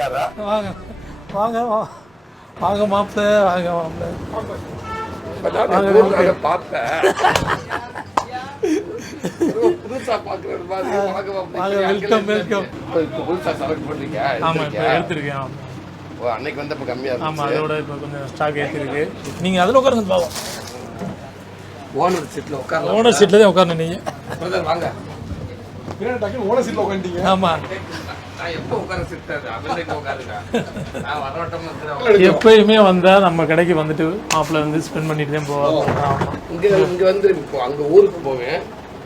இருக்காரா? வாங்க வாங்க வாங்க மாப்பிள்ள, வாங்க மாப்பிள்ள. பார்த்தேன் புதுசா பாக்குறது மாதிரி. Welcome welcome. புதுசா செலக்ட் பண்றீங்க? ஆமா, இப்போ எடுத்துருக்கேன். அன்னைக்கு வந்தப்ப கம்மியா ஆமா, இருந்துச்சு. அதோட இப்போ கொஞ்சம் ஸ்டாக் ஏற்றிருக்கு. நீங்கள் அதில் உட்காருங்க பாவம். ஓனர் சீட்ல உட்காரலாம். ஓனர் சீட்டில் தான் உட்காரணும் நீங்கள். பிரதர் வாங்க. ஓனர் சீட்ல உட்காந்துட்டீங்க. ஆமா, நான் எப்போ உட்கார சிட்டாரு அமெரிக்கா உட்காருங்க. நான் வரவட்டம் எப்பயுமே வந்தால் நம்ம கடைக்கு வந்துட்டு மாப்பிள்ள வந்து ஸ்பெண்ட் பண்ணிட்டு தான் போவாங்க. ஆமாம், இங்க வந்து இப்போ அங்க ஊருக்கு போவேன்.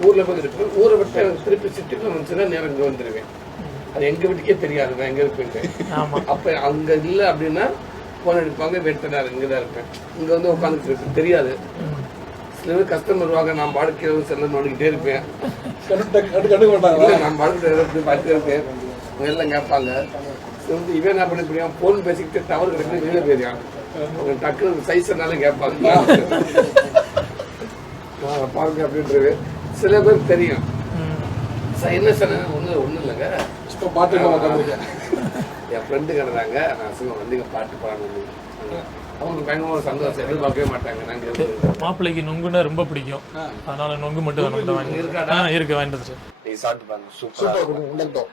ஊர்ல போய் இருப்பேன். ஊரை விட்டு திருப்பி சிட்டிக்குள்ள வந்துச்சுன்னா நேரம் இங்க வந்துருவேன். அது எங்க வீட்டுக்கே தெரியாது நான் எங்க இருப்பேன். ஆமாம். அப்ப அங்க இல்ல அப்படின்னா போன் எடுப்பாங்க, வெயிட்டர் இங்கதான் இருப்பேன். இங்க வந்து உட்காந்துட்டு இருப்பேன், தெரியாது. சில பேர் கஸ்டமர் வருவாங்க, நான் பாடுக்கிற செல்ல நோண்டிக்கிட்டே இருப்பேன். நான் பாடுக்கிட்டு பார்த்துட்டே இருப்பேன். எல்லாம் கேட்பாங்க, இவன் என்ன பண்ணி புரியும், போன் பேசிக்கிட்டு டவர் கிடைக்கும் வெளியே போயிருக்கான். அவங்க டக்குனு சைஸ்னாலும் கேட்பாங்க பாருங்க அப்படின்றது. சில பேர் தெரியும். என்ன சார் ஒன்றும் இல்லைங்க, பாட்டு என் ஃப்ரெண்டு கிடந்தாங்க, நான் சும்மா வந்து பாட்டு பாடணும். அவங்களுக்கு பயங்கரமா ஒரு சந்தோஷம், எதிர்பார்க்கவே மாட்டாங்க. நாங்கள் மாப்பிள்ளைக்கு நொங்குன்னா ரொம்ப பிடிக்கும், அதனால நொங்கு மட்டும் வாங்கி இருக்கு வாங்கிட்டு சார். நீ சாப்பிட்டு பாருங்க, சூப்பரா.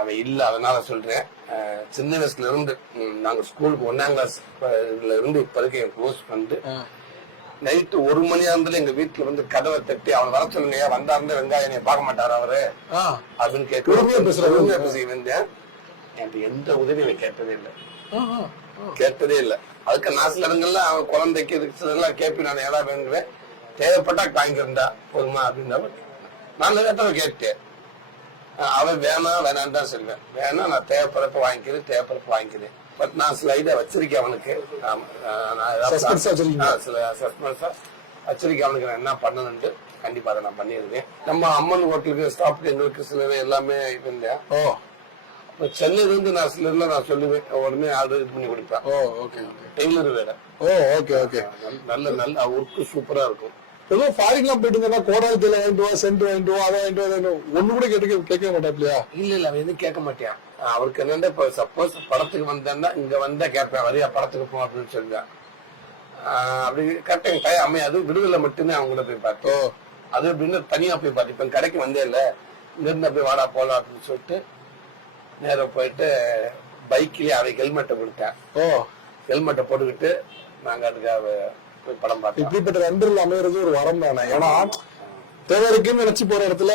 அவன் இல்லை, அதனால சொல்றேன். சின்ன வயசுல இருந்து நாங்க ஸ்கூலுக்கு 1ஆம் கிளாஸ்ல இருந்து இப்ப இருக்க என் க்ளோஸ் வந்து நைட்டு 1 மணியா இருந்தாலும் எங்க வீட்டுல வந்து கதவை தட்டி அவன் வர சொல்லுங்க, வந்தாருந்தா வெங்காயம் என்னைய பார்க்க மாட்டாரு அவரு அப்படின்னு கேட்க வந்தேன். எனக்கு எந்த உதவியும் கேட்டதே இல்லை, கேட்டதே இல்லை. அதுக்கு நான் சில இடங்கள்ல அவன் குழந்தைக்கு இதெல்லாம் கேட்பேன். நான் ஏதாவது வேணுங்குவேன், தேவைப்பட்டா வாங்கிருந்தா போதுமா அப்படின்னா நான் கேட்டவன் கேட்டேன். அவன் வேணான்னு தான் சொல்லுவேன். வேணா நான் தேவைப்படுறப்ப வாங்கிக்கிறேன். பட் நான் சில ஐடியா வச்சிருக்கேன் அவனுக்கு. சில சஸ்பென்ஸா வச்சிருக்கேன் அவனுக்கு, நான் என்ன பண்ணணும்ட்டு. கண்டிப்பா அதை நான் பண்ணிருக்கேன். நம்ம அம்மன் ஹோட்டலுக்கு ஸ்டாஃப்க்கு எங்களுக்கு சில எல்லாமே இருந்தேன். சென்னையில இருந்து நான் சில நான் சொல்லுவேன், உடனே ஆர்டர் பண்ணி கொடுப்பேன். டெய்லர் வேலை. நல்ல ஒர்க்கு சூப்பரா இருக்கும். ஏதோ ஃபாரின்லாம் போயிட்டு கோடாலத்துல வாங்கிட்டு வா, சென்ட் வாங்கிட்டு வா, அதை வாங்கிட்டு வா, ஒண்ணு கூட கேட்க மாட்டாப்லையா? இல்ல அவன் எதுவும் கேட்க மாட்டான். அவருக்கு என்னன்னா, இப்ப சப்போஸ் படத்துக்கு வந்தேன்னா இங்க வந்தா கேட்பேன், வரியா படத்துக்கு போ அப்படின்னு சொல்லுவேன். அப்படி கரெக்டாக டைம் அமைய. அது விடுதலை மட்டும்தான் அவங்க கூட போய் பார்த்தோம். அது அப்படின்னு தனியா போய் பார்த்து இப்ப கடைக்கு வந்தே இல்ல, இங்க இருந்து அப்படியே வாடா போலாம் அப்படின்னு சொல்லிட்டு நேரம் போயிட்டு பைக்லயே அதை ஹெல்மெட்டை கொடுத்தேன். ஹெல்மெட்டை போட்டுக்கிட்டு நாங்க அதுக்காக போய் படம் பார்த்தோம். இப்படிப்பட்ட நண்பர்கள் அமைகிறது ஒரு வரம் தானே. ஏன்னா தேவைக்குன்னு நினைச்சு போற இடத்துல